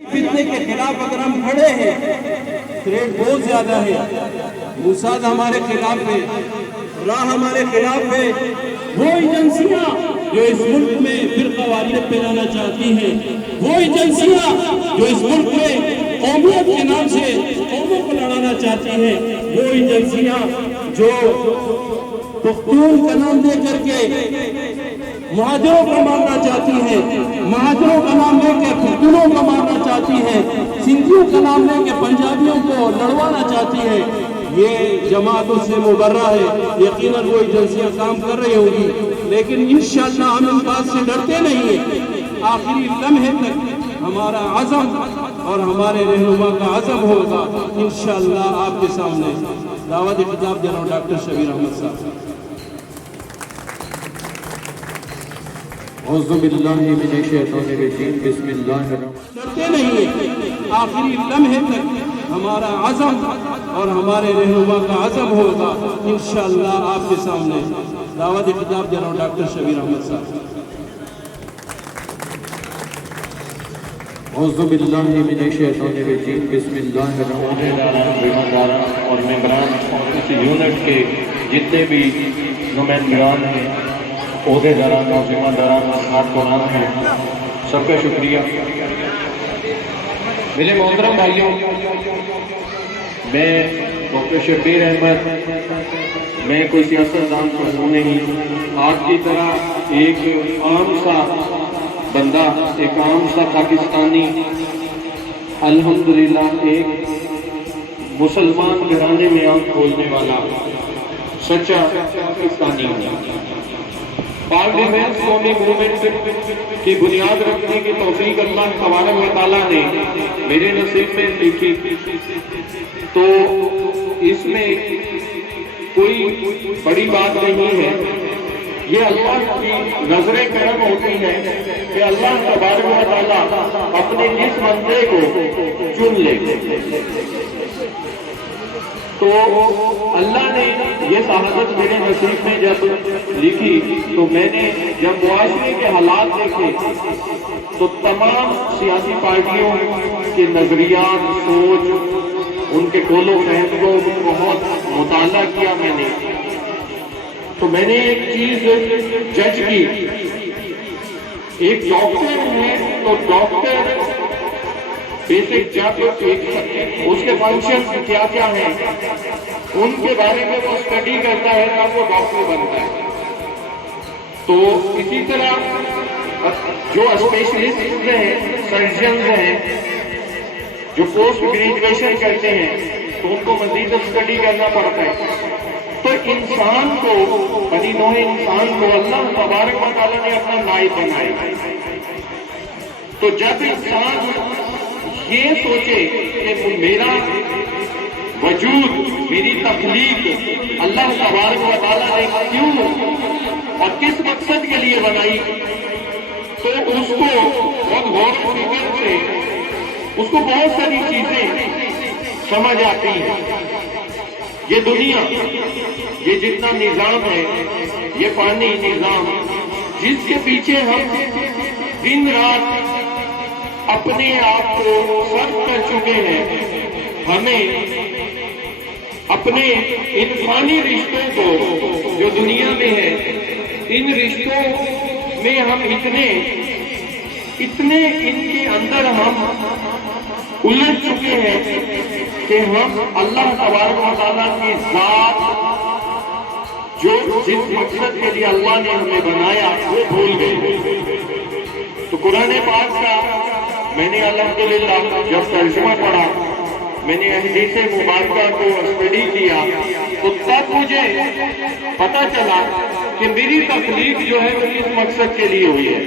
فتنے کے خلاف اگر ہم کھڑے ہیں، تھریٹ بہت زیادہ ہے، موساد ہمارے خلاف ہے، راہ ہمارے خلاف ہے، وہ ایجنسیاں جو اس ملک میں فرقہ واریت پھیلانا چاہتی ہیں، وہ ایجنسیاں جو اس ملک میں قومیت کے نام سے قوموں کو لڑانا چاہتی ہیں، وہ ایجنسیاں جو پختون کا نام دے کر کے مہاجروں کو مارنا چاہتی ہیں، مہاجروں کا نام لے کے پختونوں کو مارنا چاہتی ہیں، سندھیوں کا نام لے کے پنجابیوں کو لڑوانا چاہتی ہیں، یہ جماعت اس سے مبرہ ہے۔ یقیناً وہ ایجنسیاں کام کر رہی ہوں گی، لیکن انشاءاللہ ہم اس بات سے ڈرتے نہیں ہیں۔ آخری لمحے تک ہمارا عزم اور ہمارے رہنما کا عزم ہوگا۔ انشاءاللہ آپ کے سامنے دعوت خطاب جناب ڈاکٹر شبیر احمد صاحب۔ اعوذ باللہ من الشیطان الرجیم، بسم اللہ الرحمن الرحیم۔ ڈرتے نہیں ہیں، آخری لمحے تک ہمارا عزم اور ہمارے رہنما کا عزم ہوگا۔ انشاءاللہ آپ کے سامنے دعوت خطاب جناب ڈاکٹر شبیر احمد صاحب۔ اعوذ باللہ من الشیطان الرجیم، بسم اللہ الرحمن الرحیم۔ ذمہ داران اور ممبران اور اس یونٹ کے جتنے بھی نمائندگان ہیں، عہدے داران اور ذمہ داران اور کارکنان ہیں، سب کا شکریہ۔ میرے محترم بھائیوں، میں ڈاکٹر شبیر احمد، میں کوئی سیاستدان تو ہوں نہیں، آپ کی طرح ایک عام سا بندہ، ایک عام سا پاکستانی، الحمدللہ ایک مسلمان گھرانے میں آنکھ کھولنے والا سچا پاکستانی ہوں۔ پاک ڈیفینس قومی موومنٹ کی بنیاد رکھنے کی توفیق اللہ تبارک و تعالیٰ نے میرے نصیب میں لکھی، تو اس میں کوئی بڑی بات نہیں ہے، یہ اللہ کی نظر کرم ہوتی ہے کہ اللہ تبارک و تعالیٰ اپنے جس بندے کو چن لے۔ تو اللہ نے یہ شہادت میرے نصیب میں جب لکھی تو میں نے جب معاشرے کے حالات دیکھے تو تمام سیاسی پارٹیوں کے نظریات، سوچ، ان کے قول و فہم کو بہت مطالعہ کیا میں نے، تو میں نے ایک چیز جج کی۔ ایک ڈاکٹر ہے تو ڈاکٹر بیسک جب اس کے فنکشن کیا کیا ہیں ان کے بارے میں وہ اسٹڈی کرتا ہے تب وہ ڈاکٹر بنتا ہے۔ تو اسی طرح جو اسپیشلسٹ ہیں، سرجنز ہیں، جو پوسٹ گریجویشن کرتے ہیں تو ان کو مزید اسٹڈی کرنا پڑتا ہے۔ تو انسان کو، بنی نوع انسان کو اللہ تبارک و تعالیٰ نے اپنا نائب بنایا۔ تو جب انسان یہ سوچے کہ میرا وجود، میری تخلیق اللہ تبارک و تعالیٰ نے کیوں اور کس مقصد کے لیے بنائی، تو اس کو بہت غور و فکر سے اس کو بہت ساری چیزیں سمجھ آتی ہیں۔ یہ دنیا، یہ جتنا نظام ہے، یہ فانی نظام جس کے پیچھے ہم دن رات اپنے آپ کو سرف کر چکے ہیں، ہمیں اپنے ان فانی رشتوں کو جو دنیا میں ہے، ان رشتوں میں ہم اتنے ان کے اندر ہم الجھ چکے ہیں کہ ہم اللہ تبارک و تعالیٰ کی ذات، جو جس مقصد کے لیے اللہ نے ہمیں بنایا، وہ بھول گئے۔ تو قرآن پاک کا میں نے الحمدللہ جب ترجمہ پڑھا، میں نے حدیث مبارکہ کو اسٹڈی کیا، تو تب مجھے پتہ چلا کہ میری تخلیق جو ہے وہ کس مقصد کے لیے ہوئی ہے۔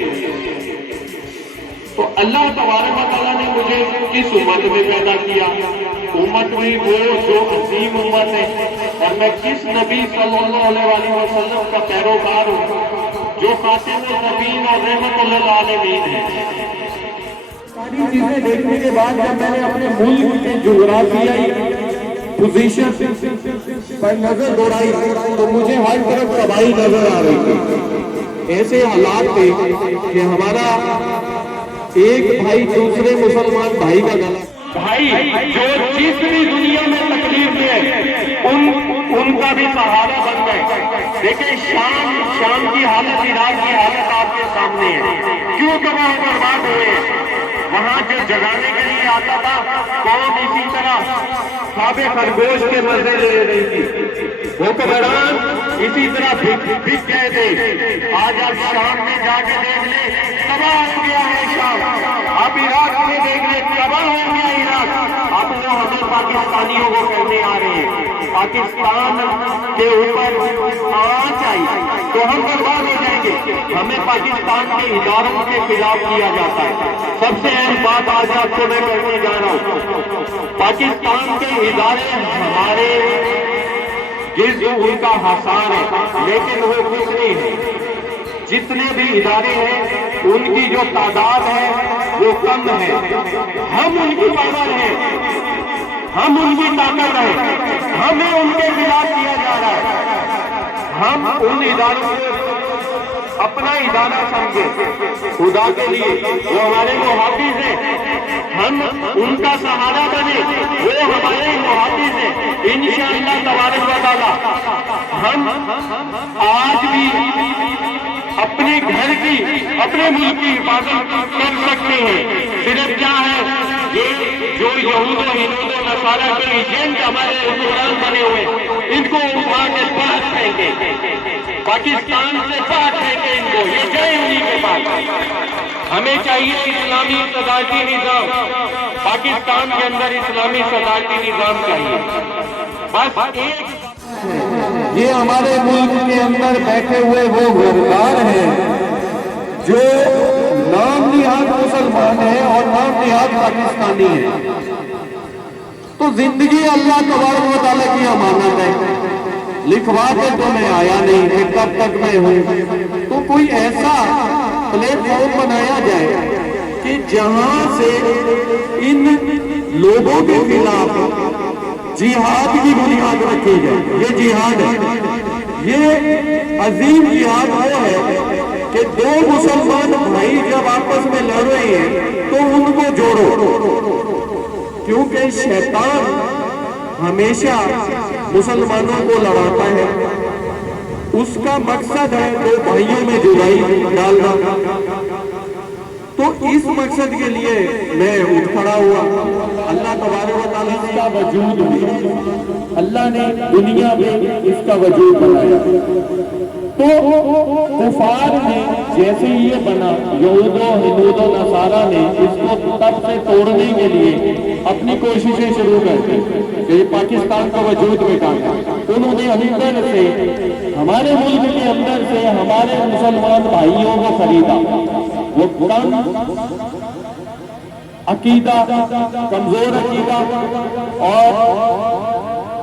تو اللہ تبارک و تعالیٰ نے مجھے کس امت میں پیدا کیا، امت میں وہ جو عظیم امت ہے، اور میں کس نبی صلی اللہ علیہ وسلم کا پیروکار ہوں جو خاتم النبیین اور رحمت للعالمین ہے۔ ساری چیزیں دیکھنے کے بعد جب میں نے اپنے ملک کے جغرافیائی پوزیشن پر نظر دوڑائی تو مجھے ہر طرف تباہی نظر آ رہی تھی۔ ایسے حالات تھے کہ ہمارا ایک بھائی دوسرے مسلمان بھائی کا گلا بھائی جو جس بھی دنیا میں تکلیف دے ان کا بھی سہارا بن گئے. دیکھیں شام کی حالت، عراق کی حالت آپ کے سامنے ہے. کیوں تباہ و برباد ہوئے؟ وہاں جو جگانے کے لیے آتا تھا قوم اسی طرح خواب خرگوش کے مزے لے رہی تھی. حکمران اسی طرح بک گئے تھے. آج آپ شام میں جا کے دیکھ لیں تباہ ہو گیا ہے شام. آپ عراق میں دیکھ لیں تباہ ہو گیا عراق. اب وہ ہمیں پاکستانیوں کو کرنے آ رہے ہیں. پاکستان کے اوپر آنچ آئی تو ہم برباد ہو جائیں گے. ہمیں پاکستان کے اداروں کے خلاف کیا جاتا ہے. سب سے اہم بات آج آپ کو میں کرنے جا رہا ہوں. پاکستان کے ادارے ہمارے گرد ان کا حصار ہے، لیکن وہ کچھ نہیں ہے. جتنے بھی ادارے ہیں ان کی جو تعداد ہے وہ کم ہے. ہم ان کی پاور ہیں، ہم ان کی طاقت ہیں. ہمیں ان کے خلاف کیا جا رہا ہے. ہم ان اداروں کو اپنا ادارہ سمجھے خدا کے لیے. وہ ہمارے محافظ ہیں، ہم ان کا سہارا بنے. وہ ہمارے محافظ ہیں. انشاءاللہ تبارک و تعالی ہم آج بھی اپنے گھر کی، اپنے ملک کی حفاظت کر سکتے ہیں. صرف کیا ہے، یہ جو یہود و ہنود و نصارہ کے ایجنٹ ہمارے حکمران بنے ہوئے ان کو اٹھا کے باہر پھینکے، پاکستان سے باہر پھینکے ان کو. یہ جائے انہیں کے پاس. ہمیں چاہیے اسلامی صدارتی نظام. پاکستان کے اندر اسلامی صدارتی نظام چاہیے. بس ایک یہ ہمارے ملک کے اندر بیٹھے ہوئے وہ غدار ہیں جو نام نہاد مسلمان ہیں اور نام نہاد پاکستانی ہیں. تو زندگی اللہ تبارک و تعالیٰ کی امانت ہے. لکھوا کے تو میں آیا نہیں کہ کب تک میں ہوں. تو کوئی ایسا پلیٹ فارم بنایا جائے کہ جہاں سے ان لوگوں کے خلاف جہاد کی بنیاد رکھی جائے. یہ جہاد ہے، یہ عظیم جہاد وہ ہے کہ دو مسلمان بھائی جب آپس میں لڑ رہے ہیں تو ان کو جوڑو. کیونکہ شیطان ہمیشہ مسلمانوں کو لڑاتا ہے. اس کا مقصد ہے دو بھائیوں میں جدائی ڈالنا. تو اس مقصد کے لیے میں اٹھ کھڑا ہوا. اللہ تبارک و تعالیٰ نے کا وجود ہے، اللہ نے دنیا میں اس کا وجود بنایا. تو کفار نے جیسے یہ بنا، یہود و ہنود و نصارہ نے اس کو تب سے توڑنے کے لیے اپنی کوششیں شروع کر دی کہ پاکستان کا وجود مٹانا. انہوں نے اندر سے، ہمارے ملک کے اندر سے ہمارے مسلمان بھائیوں کو خریدا. وہ قرآن عقیدہ، کمزور عقیدہ، اور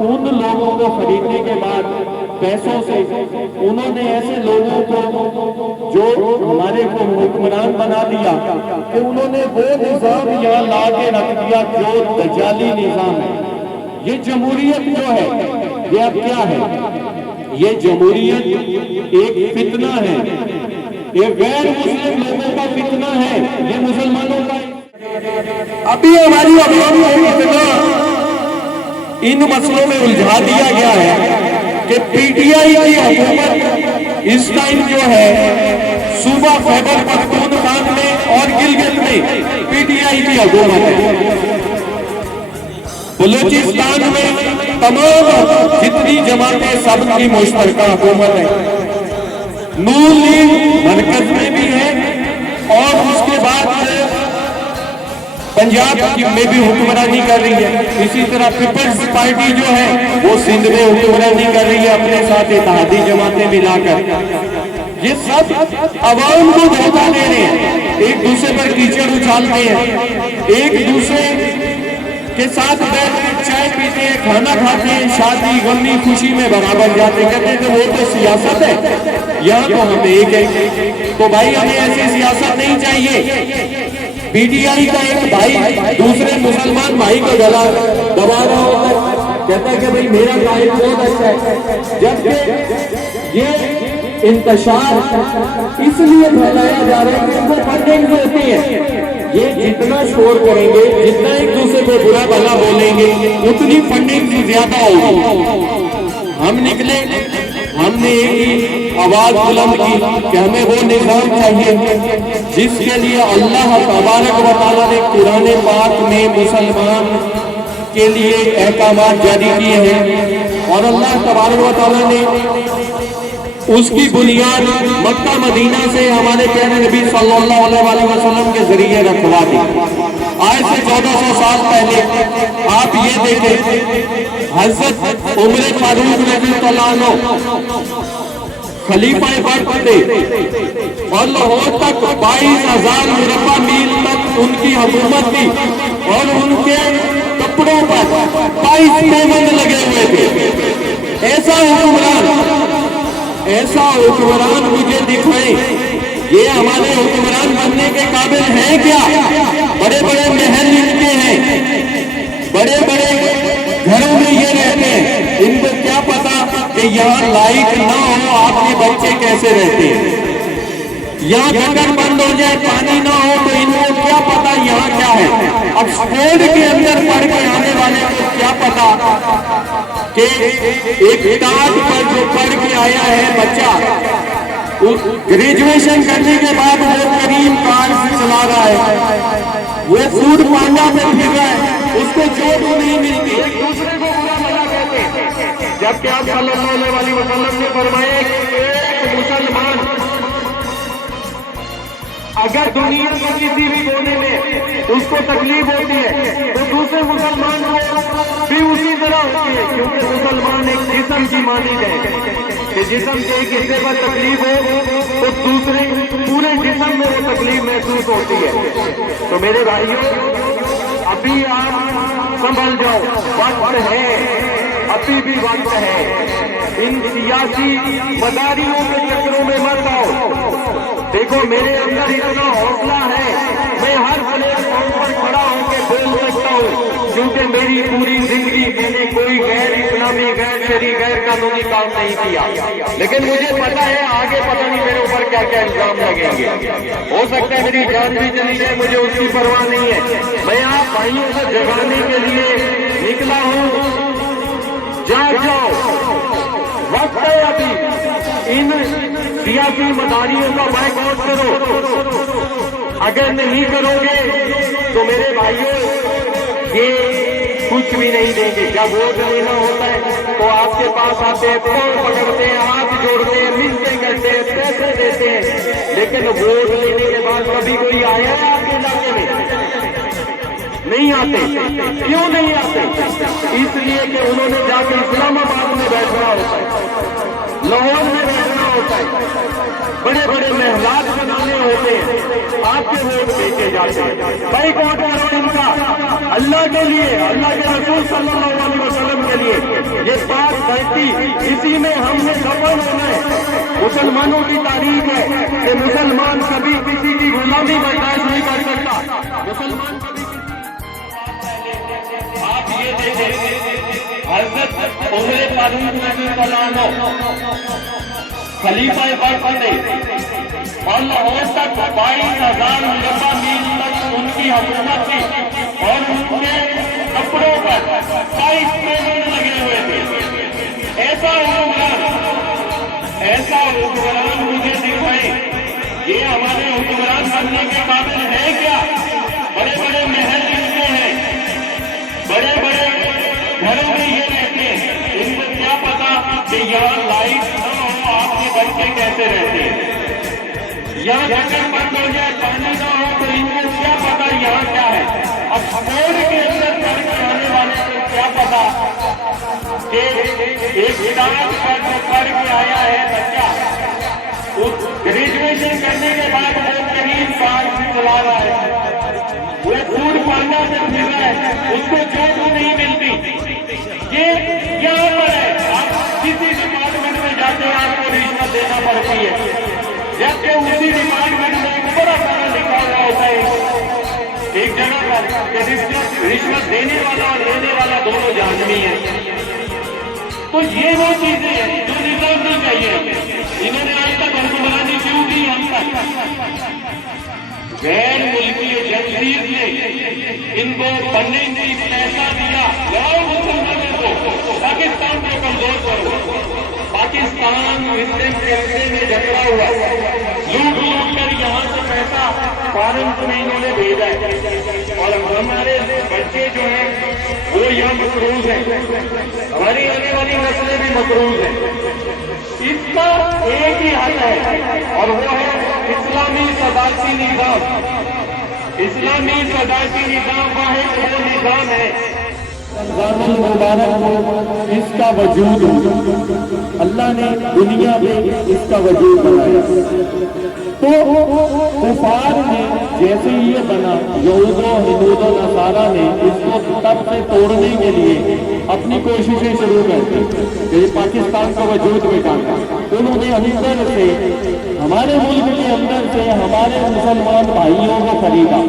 ان لوگوں کو خریدنے کے بعد پیسوں سے انہوں نے ایسے لوگوں کو جو ہمارے کو حکمران بنا دیا کہ انہوں نے وہ نظام یہاں لا کے رکھ دیا جو دجالی نظام ہے. یہ جمہوریت جو ہے یہ اب کیا ہے؟ یہ جمہوریت ایک فتنہ ہے، یہ غیر مسلم لوگوں کا فتنہ ہے، یہ مسلمانوں کا. ابھی ہماری عوام کو اتنا ان مسئلوں میں الجھا دیا گیا ہے کہ پی ٹی آئی کی حکومت اس ٹائم جو ہے صوبہ خیبر پختونخوا میں اور گلگت میں پی ٹی آئی کی حکومت ہے. بلوچستان میں تمام جتنی جماعتیں سب کی مشترکہ حکومت ہے. نور لیگ مرکز میں بھی ہے اور اس کے بعد پنجاب میں بھی حکمرانی کر رہی ہے. اسی طرح پیپلز پارٹی جو ہے وہ سندھ میں حکمرانی کر رہی ہے اپنے ساتھ اتحادی جماعتیں ملا کر. یہ سب عوام کو دھوکہ دے رہے ہیں، ایک دوسرے پر کیچڑ اچھالتے ہیں، ایک دوسرے کے ساتھ بیٹھ کر چائے پیتے ہیں، کھانا کھاتے ہیں، شادی غمی خوشی میں برابر جاتے ہیں. کہتے ہیں کہ وہ تو سیاست ہے، یہاں تو ہم ایک ہیں. تو بھائی ہمیں ایسی سیاست نہیں چاہیے. پی ٹی آئی کا ایک بھائی دوسرے مسلمان بھائی کو گلا دبا رہا ہوتا ہے، کہتا ہے کہ بھائی میرا قائد بہت اچھا ہے. جبکہ یہ انتشار اس لیے پھیلایا جا رہا ہے کہ ان کو فنڈنگ ہوتی ہے. یہ جتنا شور کریں گے، جتنا ایک دوسرے کو برا بھلا بولیں گے، اتنی فنڈنگ زیادہ ہوگی۔ ہم نکلے، ہم نے ایک آواز بلند کی کہ ہمیں وہ نظام چاہیے جس کے لیے اللہ تبارک و تعالیٰ نے قرآن پاک میں مسلمان کے لیے احکامات جاری کیے ہیں، اور اللہ تبارک و تعالیٰ نے اس کی بنیاد مکہ مدینہ سے ہمارے پیارے نبی صلی اللہ علیہ وسلم کے ذریعے رکھوا دی۔ آج سے 1400 سال پہلے آپ یہ دیکھیں، حضرت عمر فاروق رضی اللہ عنہ خلیفہ وقت تھے، اور لاہور تک 22,000 مربع میل تک ان کی حکومت تھی، اور ان کے کپڑوں پر 22 پابند لگے ہوئے تھے۔ ایسا حکمران مجھے دکھائیں، یہ ہمارے حکمران بننے کے قابل ہیں کیا؟ بڑے بڑے محل ان کے ہیں، بڑے بڑے گھروں میں یہ رہتے ہیں، ان کو کیا پتا کہ یہاں لائٹ نہ ہو آپ کے بچے کیسے رہتے ہیں، یہاں گٹر بند ہو جائے پانی نہ ہو تو ان کو کیا پتا یہاں کیا ہے۔ اب اسکول کے اندر پڑھ کے آنے والے کو کیا پتا کہ ایک کتاب پر جو پڑھ کے آیا ہے بچہ، گریجویشن کرنے کے بعد وہ کریم کار سے چلا رہا ہے، وہ فوڈ پانڈا پہ پھر رہا ہے، اس کو جاب نہیں ملتی، ایک دوسرے کو برا بھلا کہتے ہیں، جبکہ آپ صلی اللہ علیہ وسلم نے فرمایا کہ ایک مسلمان اگر دنیا کے کسی بھی کونے میں اس کو تکلیف ہوتی ہے تو دوسرے مسلمان کو بھی اسی طرح ہوتی ہے، کیونکہ مسلمان ایک جسم کی مانند ہے کہ جسم کے ایک حصے پر تکلیف ہو تو دوسرے پورے جسم میں وہ تکلیف محسوس ہوتی ہے۔ تو میرے بھائیوں، ابھی آپ سنبھل جاؤ، وقت ہے، ابھی بھی وقت ہے، ان سیاسی مداریوں کے چکروں میں مت آؤ۔ دیکھو میرے اندر اتنا حوصلہ ہے، میں ہر پلیٹ فارم پر کھڑا ہو کے بول سکتا ہوں، کیونکہ میری پوری زندگی میں نے کوئی غیر اسلامی، غیر شرعی، غیر قانونی کام نہیں کیا، لیکن مجھے پتا ہے آگے پتہ نہیں میرے اوپر کیا کیا الزام لگیں گے، ہو سکتا ہے میری جان بھی چلی جائے، مجھے اس کی پرواہ نہیں ہے۔ میں آپ بھائیوں کو جگانے کے لیے نکلا ہوں، جاگ جاؤ، وقت ہے ابھی، ان سیاسی مداریوں کا بائیک آؤٹ کرو، اگر نہیں کرو گے تو میرے بھائیوں یہ کچھ بھی نہیں دیں گے۔ جب ووٹ لینا ہوتا ہے تو آپ کے پاس آتے ہیں، پاؤں پکڑتے ہیں، ہاتھ جوڑتے ہیں، منتیں کرتے ہیں، پیسے دیتے ہیں، لیکن ووٹ لینے کے بعد کبھی کوئی آیا ہے آپ کے علاقے میں؟ نہیں آتے۔ کیوں نہیں آتے؟ اس لیے کہ انہوں نے جا کے اسلام آباد میں بیٹھنا ہوتا ہے، لاہور میں بیٹھنا ہوتا ہے، بڑے بڑے محلات بنانے ہوتے ہیں، آپ کے ووٹ بیچے جاتے ہیں۔ بائیک آؤٹ کرو ان کا، اللہ کے لیے، اللہ کے رسول صلی اللہ علیہ وسلم کے لیے۔ یہ پاک دھرتی، اسی میں ہم نے دفن ہونا ہے۔ مسلمانوں کی تاریخ ہے کہ مسلمان کبھی کسی کی غلامی برداشت نہیں کر سکتا، مسلمان کبھی آپ یہ دیکھیں، حضرت عمر فاروق رضی اللہ عنہ خلیفہ وقت تھے، اور لاہور تک 22,000 مربع میل تک ان کی حکومت تھی، اور ان کے کپڑوں پر 22 پابند لگے ہوئے تھے۔ ایسا حکمران مجھے دکھائیں، یہ ہمارے حکمران بننے کے قابل ہے کیا؟ بڑے بڑے محل ان کے ہیں، بڑے بڑے گھروں میں یہ رہتے ہیں، ان کو کیا پتا کہ یہاں لائٹ نہ ہو آپ کے بچے کیسے رہتے ہیں، یہاں گٹر بند ہو جائے پانی نہ ہو تو ان کو کیا پتا یہاں کیا ہے۔ اب اسکول کے اندر پڑھ کے آنے والے کو کیا پتا کہ ایک کتاب پر جو پڑھ کے آیا ہے بچہ، گریجویشن کرنے کے بعد وہ کریم کار سے چلا رہا ہے، وہ فوڈ پانڈا سے پھر رہا ہے، اس کو جاب نہیں ملتی۔ یہ یہاں پر ہے، آپ کسی ڈپارٹمنٹ میں جاتے ہیں آپ کو رشوت دینا پڑتی ہے، جبکہ اسی ڈپارٹمنٹ میں ایک بڑا سارا لکھا ہوا ہوتا ہے ایک جگہ پر کہ رشوت دینے والا اور لینے والا دونوں جہنمی ہیں۔ تو یہ وہ چیزیں ہیں جو نظام نہیں چاہیے۔ انہوں نے آج تک حکمرانی کیوں کی؟ ہم تک غیر ملکی ایجنٹ چیز نے ان کو بننے کی پیسہ دیا لاؤ مسلمانوں کو پاکستان کو کمزور کرو. پاکستان ہندے میں جھگڑا ہوا, لوٹ لوٹ کر یہاں سے پیسہ فارن کو انہوں نے بھیجا ہے, اور ہمارے بچے جو ہیں وہ یہاں مقروض ہیں, ہماری آنے والی نسلیں بھی مقروض ہیں. اس کا ایک ہی حل ہے اور وہ ہے اسلامی صدارتی نظام. اسلامی صدارتی نظام واحد وہ نظام ہے. رمضان المبارک میں اس کا وجود اللہ نے دنیا میں اس کا وجود بنایا. تو کفار نے جیسے یہ بنا, یہود و ہنود و نصارہ نے اس کو تب سے توڑنے کے لیے اپنی کوششیں شروع کر دی. پاکستان کا وجود مٹانا, انہوں نے اندر سے ہمارے ملک کے اندر سے ہمارے مسلمان بھائیوں کو خریدا.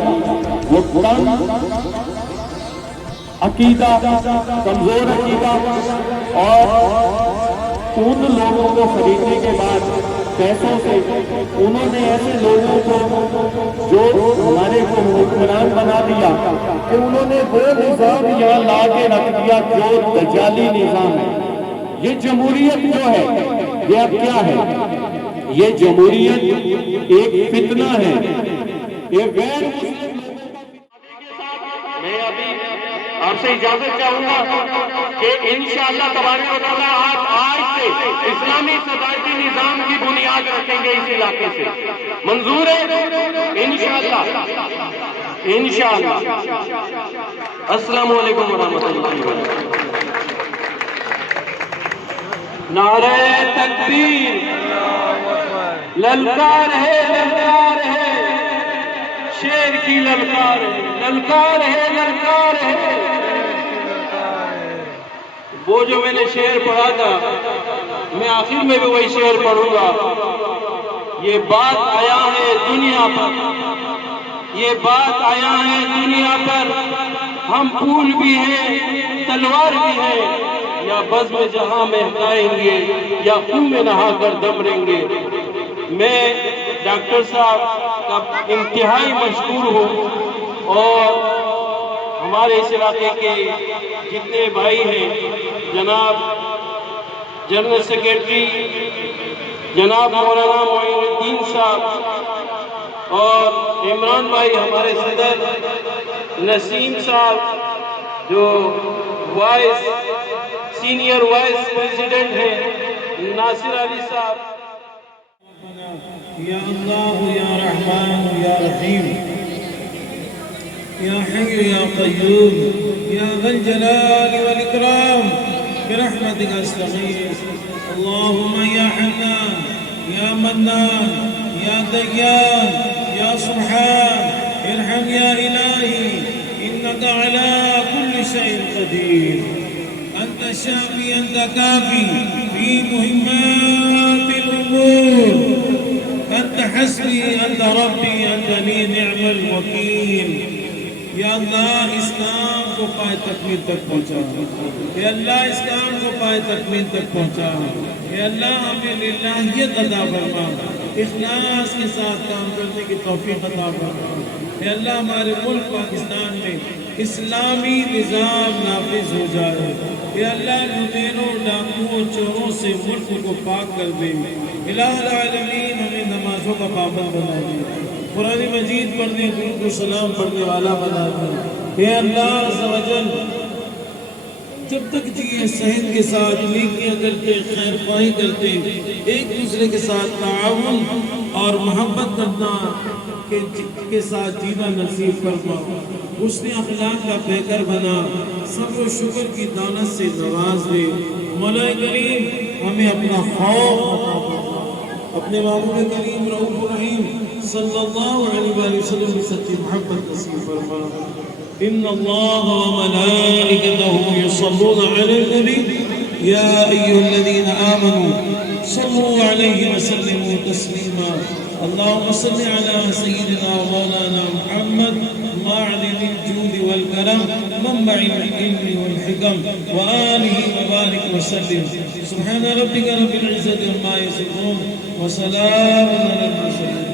وہ عقیدہ, کمزور عقیدہ, اور ان لوگوں کو خریدنے کے بعد پیسوں سے انہوں نے ایسے لوگوں کو جو ہمارے کو حکمران بنا دیا کہ انہوں نے وہ نظام یہاں لا کے رکھ دیا جو دجالی نظام ہے. یہ جمہوریت جو ہے یہ اب کیا ہے؟ یہ جمہوریت ایک فتنہ ہے. یہ غیر میں ابھی آپ سے اجازت چاہوں گا کہ انشاءاللہ تبارک و تعالیٰ آپ آج سے اسلامی صدارتی نظام کی بنیاد رکھیں گے اس علاقے سے. منظور ہے؟ انشاءاللہ انشاءاللہ. السلام علیکم ورحمۃ اللہ وبرکاتہ. نعرہ تکبیر, للکار ہے, للکار ہے, شیر کی للکار ہے, للکار ہے, للکار ہے. وہ جو میں نے شعر پڑھا تھا, میں آخر میں بھی وہی شعر پڑھوں گا. یہ بات آیا ہے دنیا پر, یہ بات آیا ہے دنیا پر, ہم پھول بھی ہیں تلوار بھی ہیں, یا بزم جہاں مہکائیں گے یا خون میں نہا کر دم رہیں گے. میں ڈاکٹر صاحب کا انتہائی مشکور ہوں, اور ہمارے اس علاقے کے جتنے بھائی ہیں, جناب جنرل سیکرٹری جناب مولانا معین الدین صاحب, اور عمران بھائی ہمارے صدر, نسیم صاحب جو وائس سینئر وائس پریزیڈنٹ ہیں, ناصر علی صاحب. یا اللہ یا رحمان یا رحیم یا حی یا قیوم یا ذا الجلال والاکرام برحمتک استغیث. اللہم یا حنان یا منان یا دیان یا سبحان ارحم یا الہی انک علی کل شیء قدیر. انت الشافی انت کافی فی مہمات الامور, انت حسبی انت ربی انت لی نعم الوکیل. یا اللہ اس کام کو پائے تکمیل تک پہنچا, یا اللہ اس کام کو پائے تکمیل تک پہنچا, یا اللہ ہمیں للہیت عطا فرما, اخلاص کے ساتھ کام کرنے کی توفیق عطا فرما. یا اللہ ہمارے ملک پاکستان میں اسلامی نظام نافذ ہو جائے. یا اللہ لٹیروں, ڈاکوؤں, چوروں سے ملک کو پاک کر دے. الہ العالمین ہمیں نمازوں کا پابند بنا دے, قرآن مجید پڑھنے, درود و سلام پڑھنے والا بنا دے. اے اللہ عز و جل, جب تک جیے صحت کے ساتھ نیکیاں کرتے, خیر خواہی کرتے, ایک دوسرے کے ساتھ تعاون اور محبت کرنا کے ساتھ جینا نصیب فرما. حسن اخلاق کا پیکر بنا, صبر و شکر کی دولت سے نواز دے. مولا کریم ہمیں اپنا خوف عطا فرما, اپنے محبوب کریم رؤوف الرحیم صلی اللہ علیہ وآلہ وسلم کی سچی محبت نصیب فرما. ان اللہ وملائکتہ یصلون علی النبی یا ایھا الذین آمنوا صلوا علیہ وسلموا تسلیما. اللهم صل على سيدنا مولانا محمد معدن الجود والكرم منبع العلم والحكم وآله وبارك وسلم. سبحان ربك رب العزة عما يصفون وسلام على المرسلين.